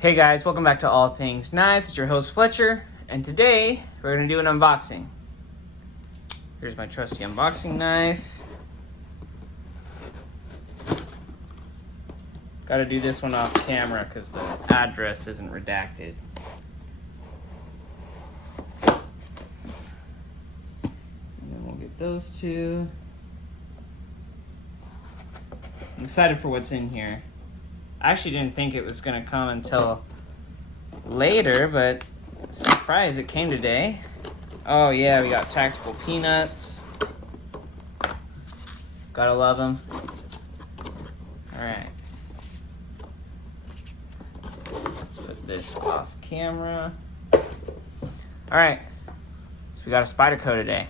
Hey guys, welcome back to All Things Knives. It's your host Fletcher, and today we're going to do an unboxing. Here's my trusty unboxing knife. Got to do this one off camera because the address isn't redacted. And then we'll get those two. I'm excited for what's in here. I actually didn't think it was going to come until later, but surprise, it came today. Oh yeah, we got tactical peanuts. Gotta love them. Alright. Let's put this off camera. Alright. So we got a Spyderco today.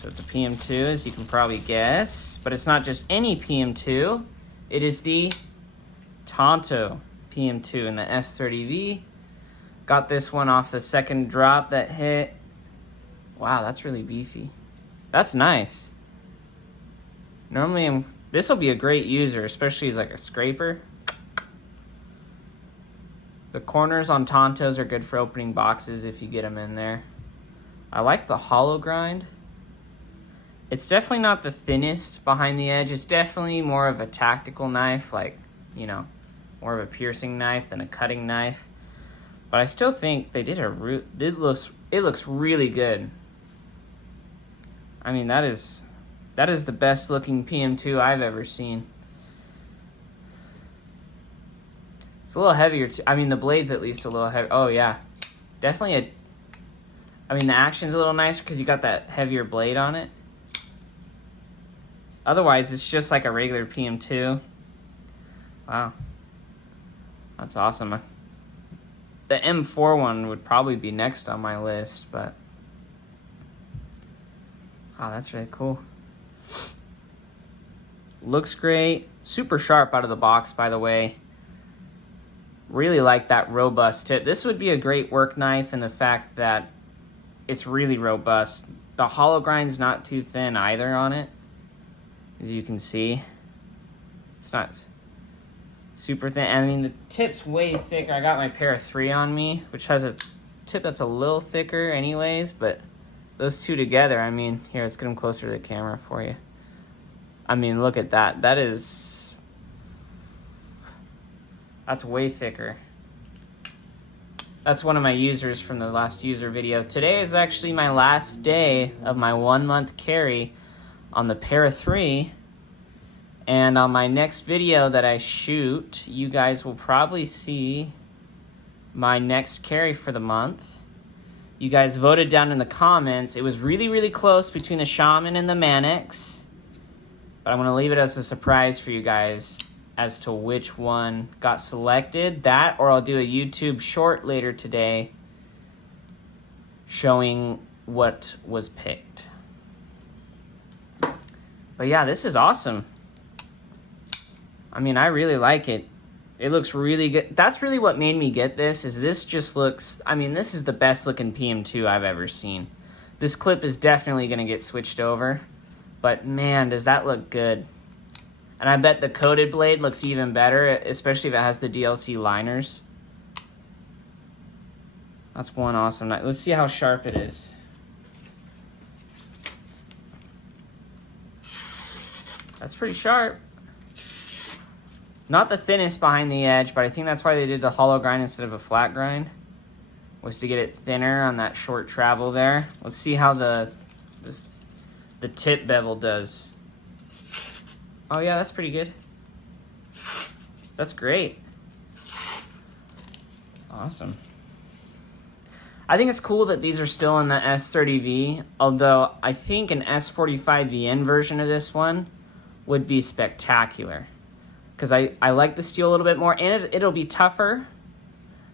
So it's a PM2, as you can probably guess. But it's not just any PM2. It is the Tanto PM2 in the S30V. Got this one off the second drop that hit. Wow, that's really beefy. That's nice. Normally, this will be a great user, especially as like a scraper. The corners on Tantos are good for opening boxes if you get them in there. I like the hollow grind. It's definitely not the thinnest behind the edge. It's definitely more of a tactical knife, like, you know, more of a piercing knife than a cutting knife. But I still think they did it looks really good. I mean, that is the best looking PM2 I've ever seen. It's a little heavier too. I mean, the blade's at least a little heavy. Oh yeah, definitely I mean, the action's a little nicer because you got that heavier blade on it. Otherwise, it's just like a regular PM2. Wow. That's awesome. The M4 one would probably be next on my list, but... wow, that's really cool. Looks great. Super sharp out of the box, by the way. Really like that robust tip. This would be a great work knife in the fact that it's really robust. The hollow grind's not too thin either on it. As you can see, it's not super thin. I mean, the tip's way thicker. I got my pair of 3 on me, which has a tip that's a little thicker anyways, but those two together, I mean, here, let's get them closer to the camera for you. I mean, look at that. That's way thicker. That's one of my users from the last user video. Today is actually my last day of my 1-month carry on the pair of 3, and on my next video that I shoot, you guys will probably see my next carry for the month. You guys voted down in the comments. It was really close between the Shaman and the Mannix, but I'm going to leave it as a surprise for you guys as to which one got selected. That, or I'll do a YouTube short later today showing what was picked. But yeah, this is awesome. I mean, I really like it. It looks really good. That's really what made me get this, is this just looks... I mean, this is the best looking PM2 I've ever seen. This clip is definitely going to get switched over. But man, does that look good. And I bet the coated blade looks even better, especially if it has the DLC liners. That's one awesome knife. Let's see how sharp it is. That's pretty sharp. Not the thinnest behind the edge, but I think that's why they did the hollow grind instead of a flat grind, was to get it thinner on that short travel there. Let's see how the tip bevel does. Oh yeah, that's pretty good. That's great. Awesome. I think it's cool that these are still in the S30V, although I think an S45VN version of this one would be spectacular, because I like the steel a little bit more, and it'll be tougher.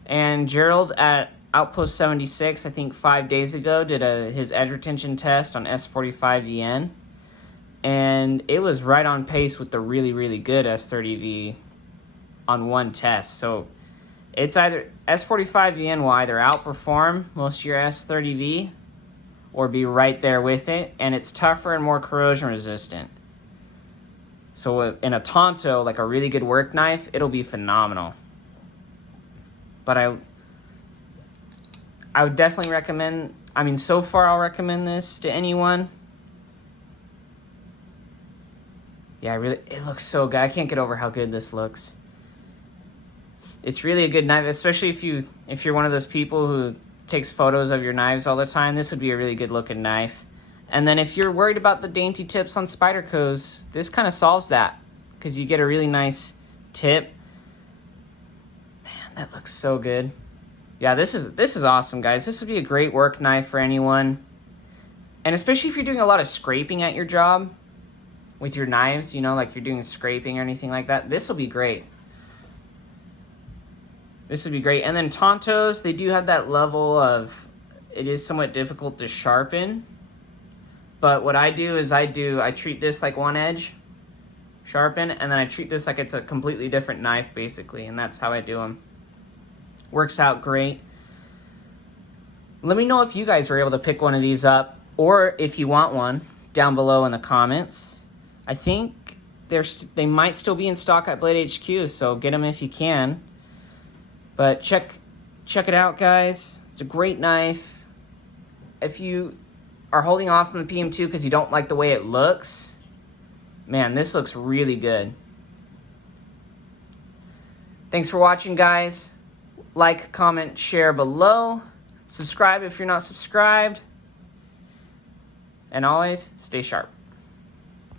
And Gerald at Outpost 76, I think 5 days ago, did his edge retention test on S45VN, and it was right on pace with the really good S30V on one test. So it's either S45VN will either outperform most of your S30V or be right there with it, and it's tougher and more corrosion resistant. So in a Tanto, like a really good work knife, it'll be phenomenal. But I would definitely recommend, I mean, so far I'll recommend this to anyone. Yeah, it looks so good. I can't get over how good this looks. It's really a good knife, especially if you're one of those people who takes photos of your knives all the time. This would be a really good looking knife. And then if you're worried about the dainty tips on Spyderco's, this kind of solves that, because you get a really nice tip. Man, that looks so good. Yeah, this is awesome, guys. This would be a great work knife for anyone. And especially if you're doing a lot of scraping at your job with your knives, you know, like you're doing scraping or anything like that, this will be great. This would be great. And then Tantos, they do have that level of, it is somewhat difficult to sharpen. But what I do is I treat this like one edge, sharpen, and then I treat this like it's a completely different knife, basically. And that's how I do them. Works out great. Let me know if you guys were able to pick one of these up, or if you want one, down below in the comments. I think they might still be in stock at Blade HQ, so get them if you can. But check it out, guys. It's a great knife. If you are holding off on the PM2 because you don't like the way it looks, man, this looks really good. Thanks for watching, guys. Like, comment, share below. Subscribe if you're not subscribed. And always, stay sharp.